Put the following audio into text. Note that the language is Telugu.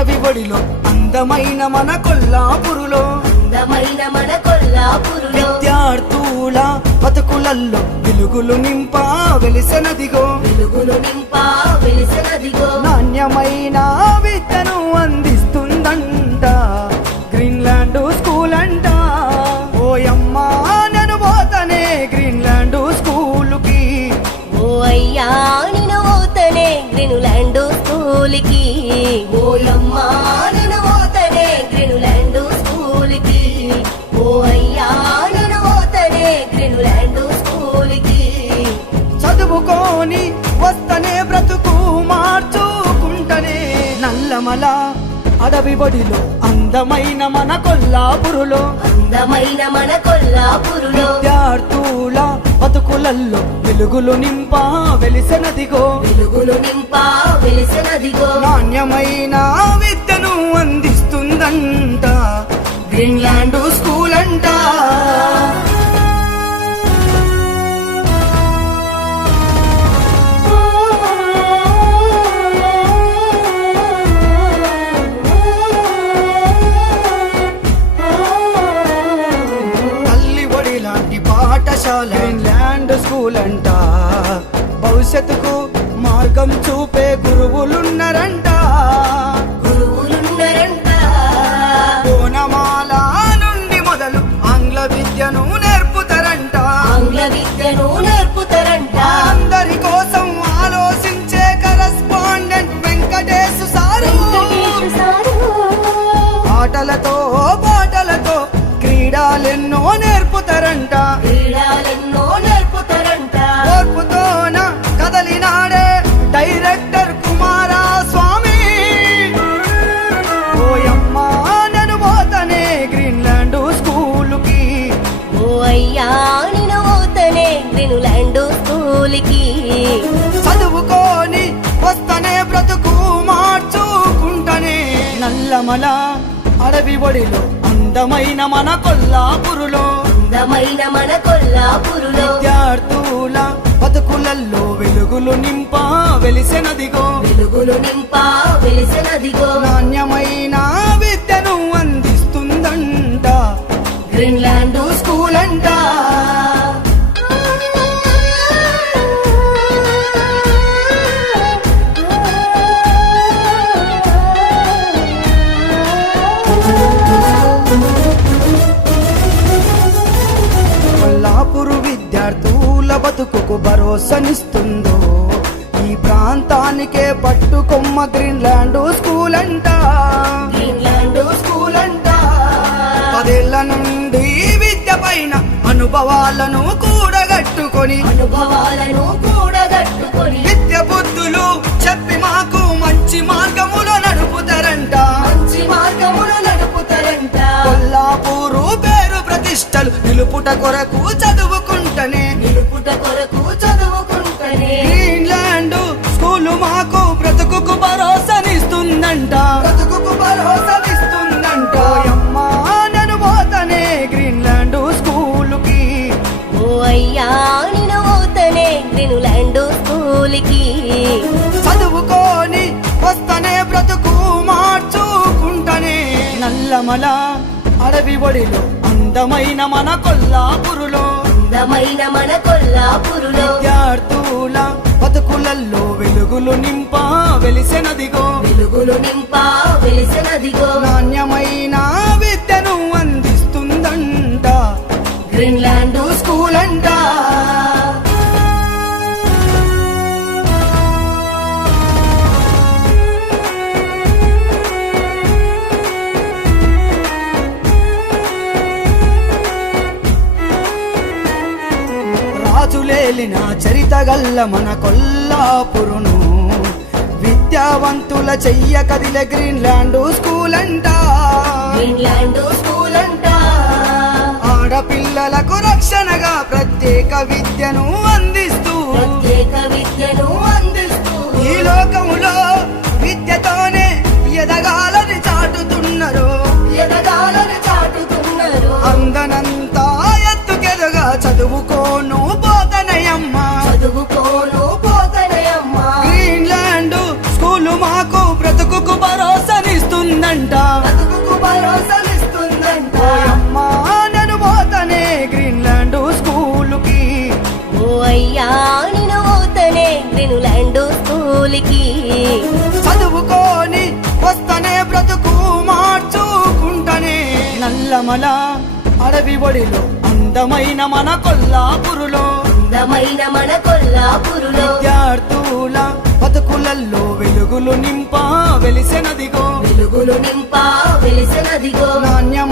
అడవి ఒడిలో అందమైన మన కొల్లాపురులో విద్యార్థుల బతుకులల్లో వెలుగులు నింపా వెలిసెనదిగో నాణ్యమైన విద్యను అందిస్తుందంట గ్రీన్లాండ్ స్కూల్ అంట. ఓయమ్మా నేను పోతనే గ్రీన్లాండ్ స్కూలుకి, ఓ అయ్యా నేను పోతనే గ్రీన్లాండ్ స్కూల్కి, ఓయమ్మా నేను పోతనే గ్రీన్లాండ్ స్కూల్కి, ఓ అయ్యా నేను పోతనే గ్రీన్లాండ్ స్కూల్కి. చదువుకొని వస్తనే బ్రతుకు మార్చుకుంటనే నల్లమల అడవి బడిలో అందమైన మన కొల్లాపురులో విద్యార్థుల బతుకులల్లో వెలుగులు నింపా వెలిసెనదిగో నాణ్యమైన విద్యను అందిస్తుందంట గ్రీన్లాండ్ స్కూల్ అంట. పాఠశాల గ్రీన్లాండ్ స్కూల్ అంట, భవిష్యత్తుకు మార్గం చూపే గురువులున్నారంట. కోనమాల నుండి మొదలు ఆంగ్ల విద్యను నేర్పుతారంట. అందరి కోసం ఆలోచించే కరస్పాండెంట్ వెంకటేశు సారు ఆటలతో పాటలతో క్రీడలెన్నో నేర్పుతారంట. ఓర్పుతోన కదలినాడే డైరెక్టర్ కుమారా స్వామి. ఓయమ్మా నేను పోతనే గ్రీన్లాండ్ స్కూలుకి, ఓ అయ్యా నేను పోతనే గ్రీన్లాండ్ స్కూల్కి. చదువుకొని వస్తనే బ్రతుకు మార్చుకుంటనే నల్లమల అడవి ఒడిలో అందమైన మన కొల్లాపురులో విద్యార్థుల బతుకులల్లో వెలుగులు నింపా వెలిసెనదిగో నాణ్యమైన విద్యను అందిస్తుందంట గ్రీన్లాండ్ స్కూల్ అంట. కొల్లాపురు విద్యార్థుల బతుకుకు భరోసానిస్తుందో ఈ ప్రాంతానికే పట్టుకొమ్మ గ్రీన్లాండ్ స్కూల్ అంట. 10 నుండి విద్య పైన అనుభవాలను కూడగట్టుకొని విద్య బుద్ధులు చెప్పి మాకు మంచి మార్గములో నడుపుతారంట. కొల్లాపూరు పేరు ప్రతిష్టలు నిలుపుట కొరకు చదువుకుంటనే గ్రీన్లాండ్ స్కూలు మాకు బ్రతుకుకు భరోసానిస్తుందంట. ఓయమ్మా నేను పోతనే గ్రీన్లాండ్ స్కూలుకి, ఓ అయ్యా నేను పోతనే గ్రీన్లాండ్ స్కూల్కి. చదువుకొని వస్తనే బ్రతుకు మార్చుకుంటనే నల్లమల అడవి ఒడిలో అందమైన మన కొల్లాపురులో విద్యార్థుల బతుకులల్లో వెలుగులు నింపా వెలిసెనదిగో నాణ్యమైన విద్యను అందిస్తుందంట గ్రీన్లాండ్ స్కూల్ అంట. రాజులేలిన చరితగల్ల మన కొల్లాపురును విద్యావంతుల చెయ్య కదిలే గ్రీన్లాండ్ స్కూల్ అంట. ఆడపిల్లలకు రక్షణగా ప్రత్యేక విద్యను అందిస్తూ ఈ లోకములో విద్యతోనే ఎదగాలని చాటుతున్నారు. అందనంతా ఎత్తుకెదగా చదువుకోను పోతనయమ్మా. గ్రీన్లాండ్ స్కూలు మాకు బ్రతుకుకు భరోసానిస్తుంది. చదువుకొని వస్తనే బ్రతుకు మార్చుకుంటనే నల్లమల అడవి ఒడిలో అందమైన మన కొల్లాపురులో అందమైన మన కొల్లాపురులో విద్యార్థుల బతుకులల్లో వెలుగులు నింపా వెలిసెనదిగో వెలుగులు నింపా వెలిసినదిగో నాణ్యమైన